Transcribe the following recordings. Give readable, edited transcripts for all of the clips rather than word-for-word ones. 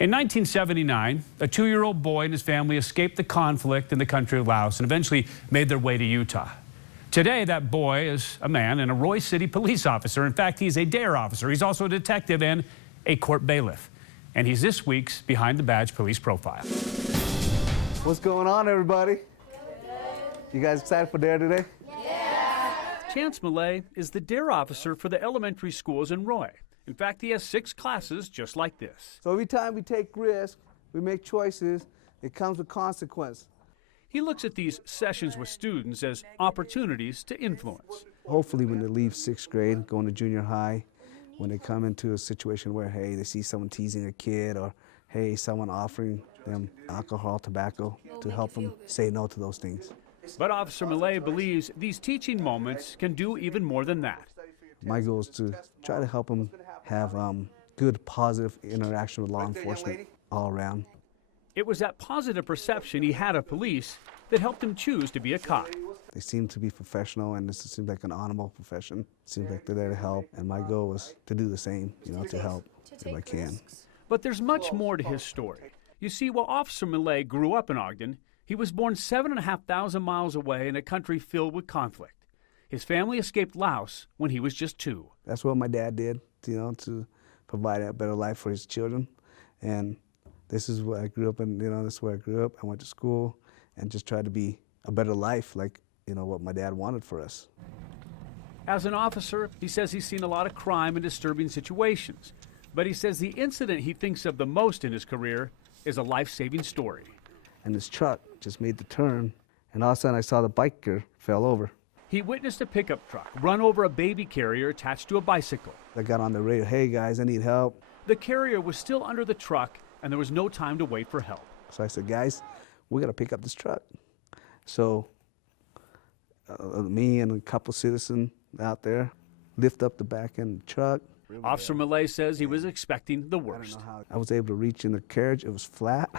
In 1979, a 2-year-old boy and his family escaped the conflict in the country of Laos and eventually made their way to Utah. Today, that boy is a man and a Roy City police officer. In fact, he's a DARE officer. He's also a detective and a court bailiff. And he's this week's Behind the Badge Police Profile. What's going on, everybody? You guys excited for DARE today? Yeah! Chanse Malay is the DARE officer for the elementary schools in Roy. In fact, he has 6 classes just like this. So every time we take risks, we make choices, it comes with consequence. He looks at these sessions with students as opportunities to influence. Hopefully when they leave 6th grade, going to junior high, when they come into a situation where, hey, they see someone teasing a kid or, hey, someone offering them alcohol, tobacco, to help them say no to those things. But Officer Malay believes these teaching moments can do even more than that. My goal is to try to help them have good, positive interaction with law enforcement all around. It was that positive perception he had of police that helped him choose to be a cop. They seem to be professional, and this seems like an honorable profession. It seems like they're there to help, and my goal was to do the same, to help if I can. But there's much more to his story. You see, while Officer Malay grew up in Ogden, he was born 7,500 miles away in a country filled with conflict. His family escaped Laos when he was just 2. That's what my dad did, to provide a better life for his children. And this is what I grew up in, this is where I grew up. I went to school and just tried to be a better life, like, what my dad wanted for us. As an officer, he says he's seen a lot of crime and disturbing situations. But he says the incident he thinks of the most in his career is a life-saving story. And this truck just made the turn, and all of a sudden I saw the biker fell over. He witnessed a pickup truck run over a baby carrier attached to a bicycle. I got on the radio, hey guys, I need help. The carrier was still under the truck, and there was no time to wait for help. So I said, guys, we got to pick up this truck. So me and a couple citizens out there lift up the back end of the truck. Officer Malay says he was expecting the worst. I was able to reach in the carriage. It was flat.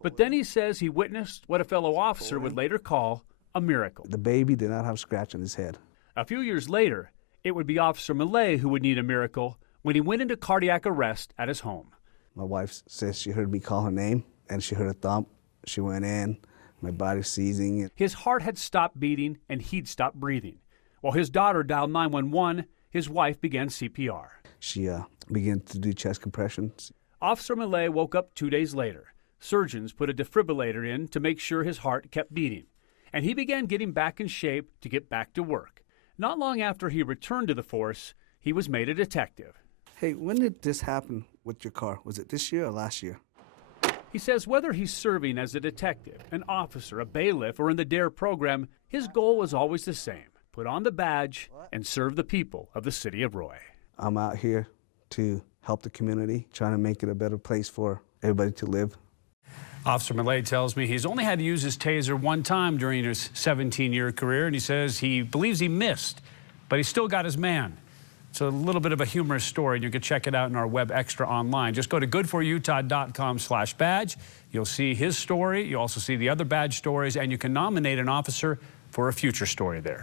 But then he says he witnessed what a fellow officer would later call a miracle. The baby did not have a scratch on his head. A few years later, it would be Officer Malay who would need a miracle when he went into cardiac arrest at his home. My wife says she heard me call her name, and she heard a thump. She went in, my body seizing. His heart had stopped beating, and he'd stopped breathing. While his daughter dialed 911, his wife began CPR. She began to do chest compressions. Officer Malay woke up 2 days later. Surgeons put a defibrillator in to make sure his heart kept beating, and he began getting back in shape to get back to work. Not long after he returned to the force, he was made a detective. Hey, when did this happen with your car? Was it this year or last year? He says whether he's serving as a detective, an officer, a bailiff, or in the DARE program, his goal was always the same: put on the badge and serve the people of the city of Roy. I'm out here to help the community, trying to make it a better place for everybody to live. Officer Malay tells me he's only had to use his taser one time during his 17-year career, and he says he believes he missed, but he still got his man. It's a little bit of a humorous story, and you can check it out in our web extra online. Just go to goodforutah.com/badge. You'll see his story. You'll also see the other badge stories, and you can nominate an officer for a future story there.